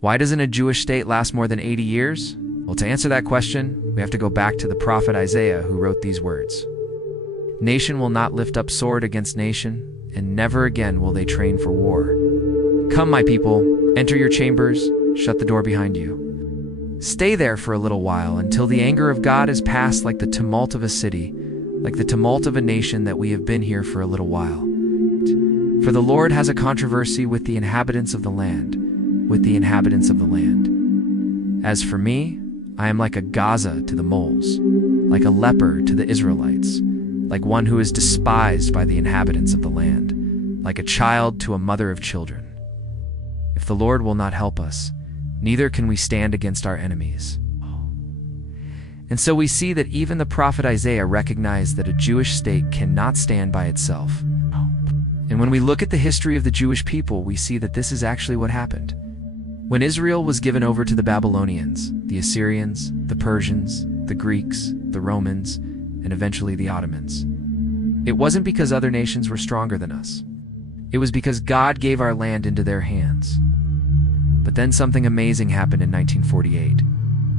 Why doesn't a Jewish state last more than 80 years? Well, to answer that question, we have to go back to the prophet Isaiah, who wrote these words. Nation will not lift up sword against nation, and never again will they train for war. Come, my people, enter your chambers, shut the door behind you. Stay there for a little while until the anger of God is past, like the tumult of a city, like the tumult of a nation that we have been here for a little while. For the Lord has a controversy with the inhabitants of the land, with the inhabitants of the land. As for me, I am like a Gaza to the moles, like a leper to the Israelites, like one who is despised by the inhabitants of the land, like a child to a mother of children. If the Lord will not help us, neither can we stand against our enemies. And so we see that even the prophet Isaiah recognized that a Jewish state cannot stand by itself. And when we look at the history of the Jewish people, we see that this is actually what happened. When Israel was given over to the Babylonians, the Assyrians, the Persians, the Greeks, the Romans, and eventually the Ottomans, it wasn't because other nations were stronger than us. It was because God gave our land into their hands. But then something amazing happened in 1948.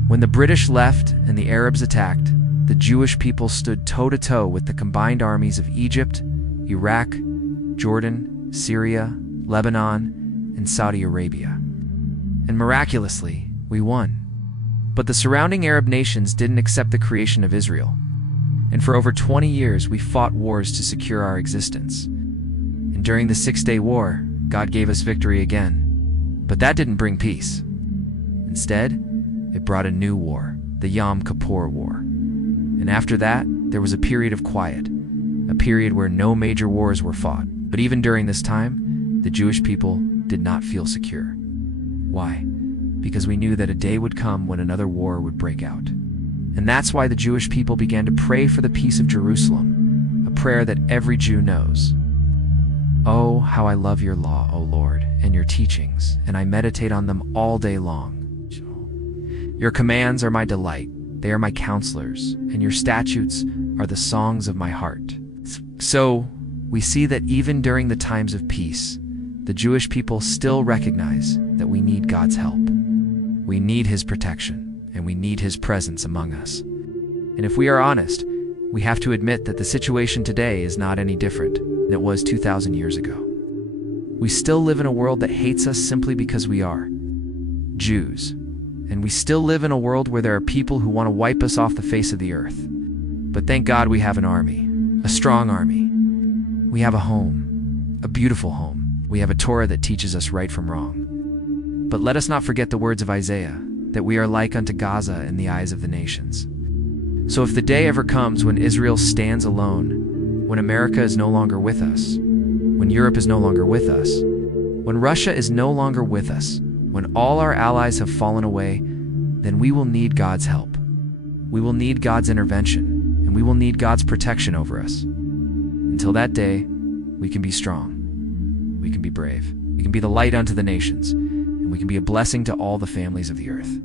When the British left and the Arabs attacked, the Jewish people stood toe-to-toe with the combined armies of Egypt, Iraq, Jordan, Syria, Lebanon, and Saudi Arabia. And miraculously, we won. But the surrounding Arab nations didn't accept the creation of Israel. And for over 20 years, we fought wars to secure our existence. And during the Six-Day War, God gave us victory again. But that didn't bring peace. Instead, it brought a new war, the Yom Kippur War. And after that, there was a period of quiet, a period where no major wars were fought. But even during this time, the Jewish people did not feel secure. Why? Because we knew that a day would come when another war would break out. And that's why the Jewish people began to pray for the peace of Jerusalem, a prayer that every Jew knows. Oh, how I love your law, O Lord, and your teachings, and I meditate on them all day long. Your commands are my delight, they are my counselors, and your statutes are the songs of my heart. So, we see that even during the times of peace, the Jewish people still recognize that we need God's help. We need His protection, and we need His presence among us. And if we are honest, we have to admit that the situation today is not any different than it was 2,000 years ago. We still live in a world that hates us simply because we are Jews. And we still live in a world where there are people who want to wipe us off the face of the earth. But thank God we have an army, a strong army. We have a home, a beautiful home. We have a Torah that teaches us right from wrong. But let us not forget the words of Isaiah, that we are like unto Gaza in the eyes of the nations. So if the day ever comes when Israel stands alone, when America is no longer with us, when Europe is no longer with us, when Russia is no longer with us, when all our allies have fallen away, then we will need God's help. We will need God's intervention, and we will need God's protection over us. Until that day, we can be strong. We can be brave. We can be the light unto the nations, and we can be a blessing to all the families of the earth.